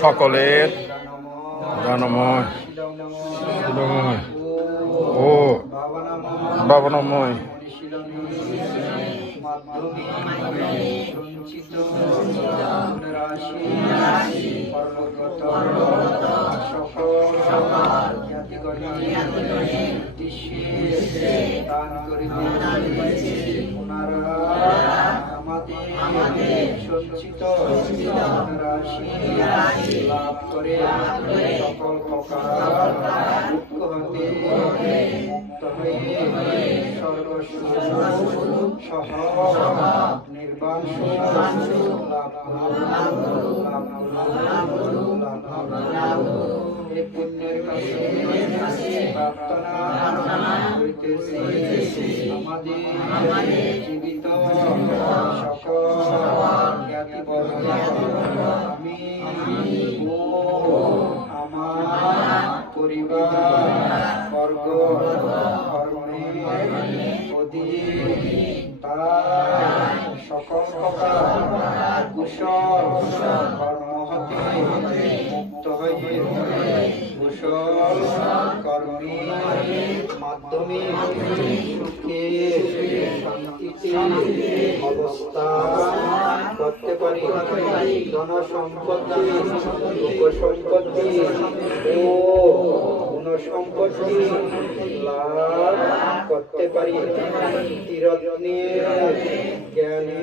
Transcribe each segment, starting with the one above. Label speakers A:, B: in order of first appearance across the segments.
A: সকলের জনময় শিলময় ও ভাবনাময় ওনারা আমাদের সঞ্চিত রাশি লাভ করে সকল প্রকার দুঃখ হতে হয়ে সর্বস্ব সহ নির্বাণ লাভ লাভ লাভ প্রার্থনা করিতেছি আমাদের জীবিত সকল জ্ঞাতিবর্গ আমি ও আমার পরিবার বর্গ কর্মে অধীন তার সকল কুশল মাধ্যমে সুখে শান্তিতে অবস্থান করতে পারি। ধন সম্পত্তি সম্পত্তি ও সম্পত্তি লাভ করতে পারি। তীরত্নের জ্ঞানী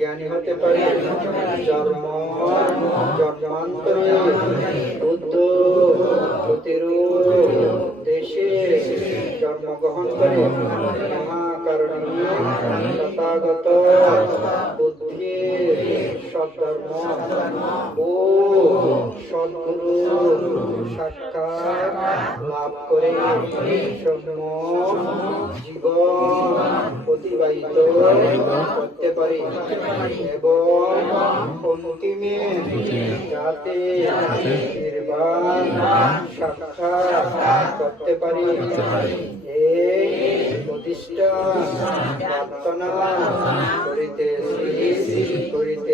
A: জ্ঞানী হতে পারি। জন্ম, জন্মান্তরে জন্মগ্রহণ করে মহাকারণীয় তথাগত বুদ্ধি সধর্ম ও সদ্গুরু সাক্ষাৎ লাভ করে সম্যক জীবন অতিবাহিত করতে পারি এবং অন্তিমে যাতে নির্বাণ সাক্ষাৎ করতে পারি। এই প্রতিষ্ঠান প্রার্থনা করিতেছি করিতেছি